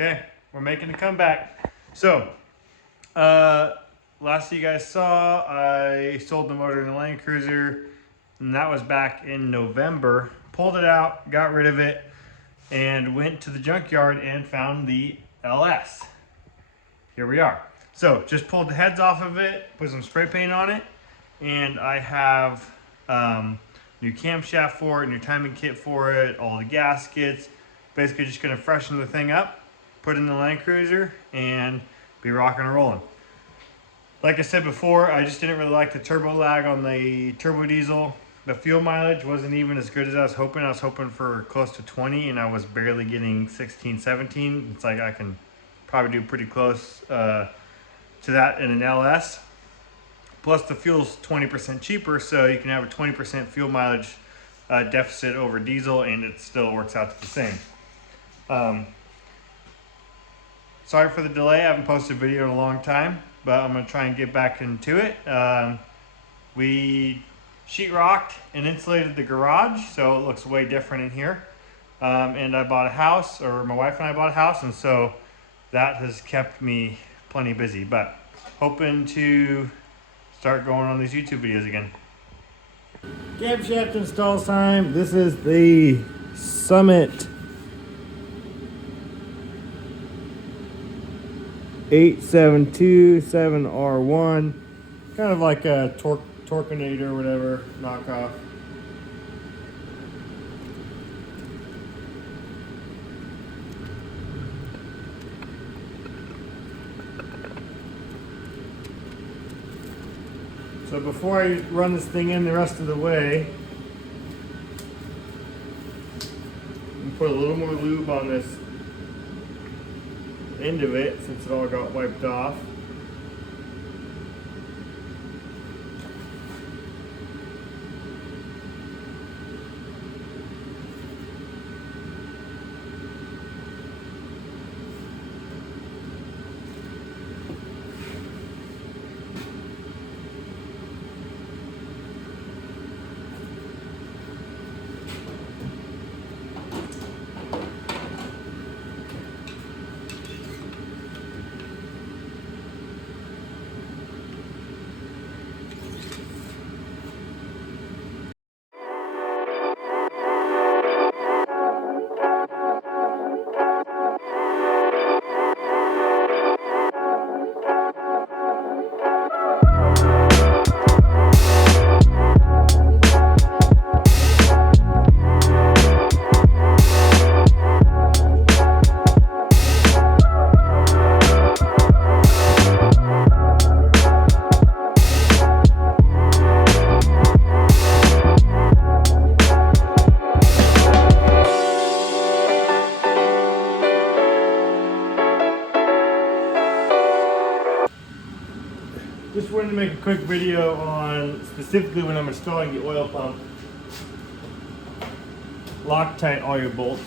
Okay, we're making a comeback. So, last you guys saw, I sold the motor in the Land Cruiser, and that was back in November. Pulled it out, got rid of it, and went to the junkyard and found the LS. Here we are. So, just pulled the heads off of it, put some spray paint on it, and I have new camshaft for it, new timing kit for it, all the gaskets. Basically just gonna freshen the thing up, put in the Land Cruiser, and be rocking and rolling. Like I said before, I just didn't really like the turbo lag on the turbo diesel. The fuel mileage wasn't even as good as I was hoping. I was hoping for close to 20, and I was barely getting 16, 17. It's like I can probably do pretty close to that in an LS. Plus the fuel's 20% cheaper, so you can have a 20% fuel mileage deficit over diesel, and it still works out to the same. Sorry for the delay. I haven't posted a video in a long time, but I'm going to try and get back into it. We sheetrocked and insulated the garage, so it looks way different in here. And I bought a house, or my wife and I bought a house, and so that has kept me plenty busy. But hoping to start going on these YouTube videos again. Camshaft install time. This is the Summit 8727R1, kind of like a Torquenator or whatever knockoff. So before I run this thing in the rest of the way, I'm gonna put a little more lube on this end of it since it all got wiped off. Just wanted to make a quick video on specifically when I'm installing the oil pump. Loctite all your bolts,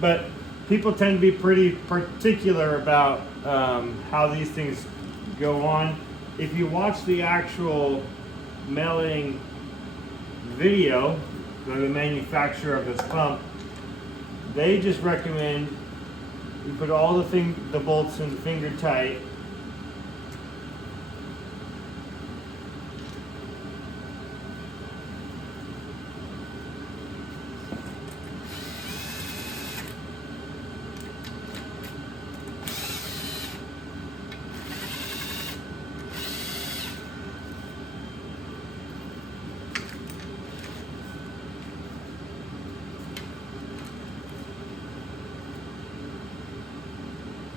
but people tend to be pretty particular about how these things go on. If you watch the actual melting video by the manufacturer of this pump, they just recommend you put all the bolts in finger tight.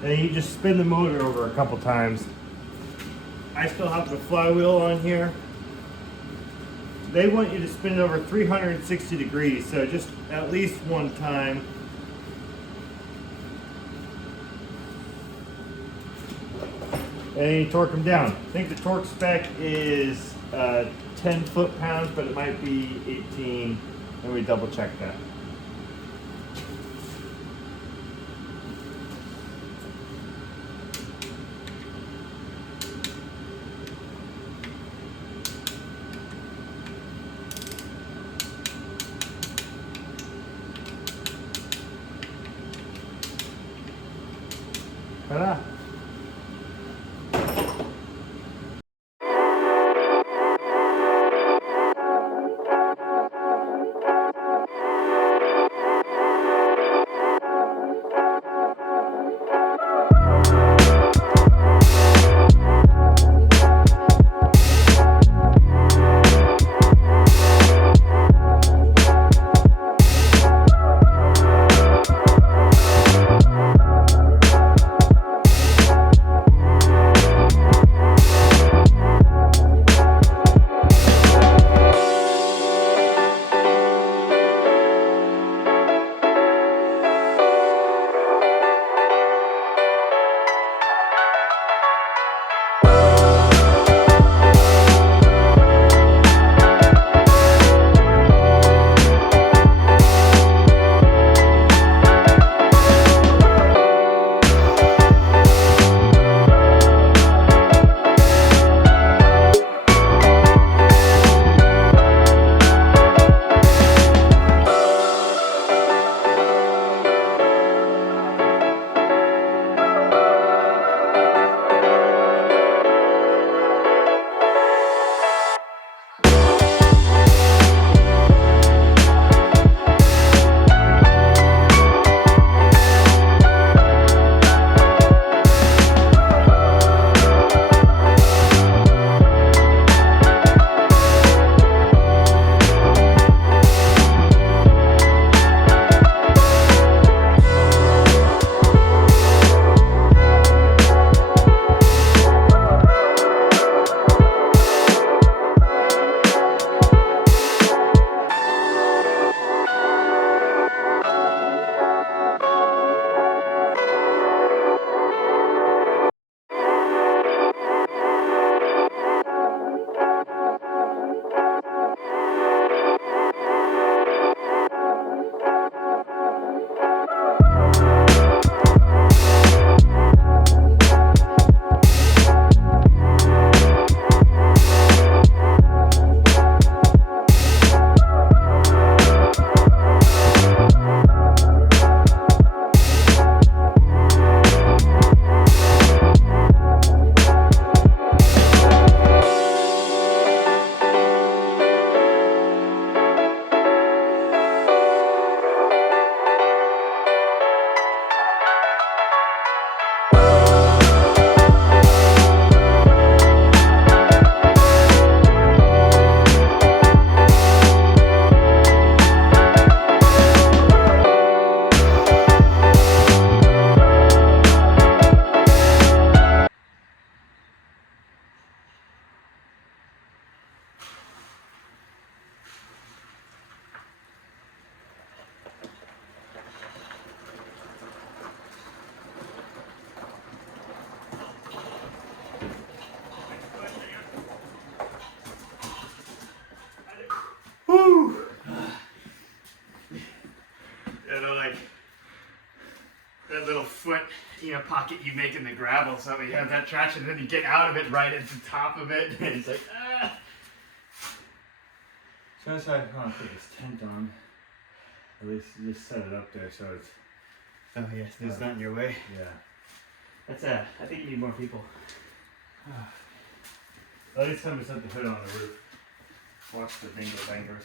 And you just spin the motor over a couple times. I still have the flywheel on here. They want you to spin it over 360 degrees, so just at least one time. And then you torque them down. I think the torque spec is 10 foot-pounds, but it might be 18. Let me double check that. Ta-da. Woo! Like that little foot, pocket you make in the gravel, so you have that traction, and then you get out of it right at the top of it, and it's like, ah. So that's why I want to put this tent on. At least you just set it up there so it's. Oh yes, there's not in your way. Yeah. That's I think you need more people. At least somebody set the hood on the roof. Watch the dingo bangers.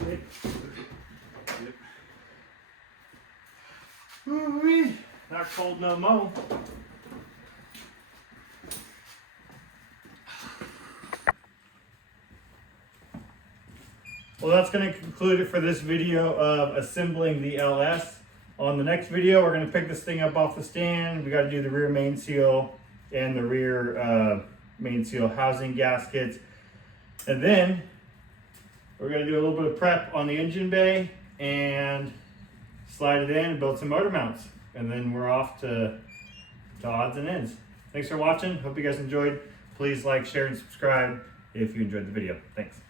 Yep. Woo-wee. Not cold no more. Well, that's going to conclude it for this video of assembling the LS. On the next video, we're going to pick this thing up off the stand. We got to do the rear main seal and the rear main seal housing gaskets. And then we're going to do a little bit of prep on the engine bay and slide it in and build some motor mounts. And then we're off to odds and ends. Thanks for watching. Hope you guys enjoyed. Please like, share, and subscribe if you enjoyed the video. Thanks.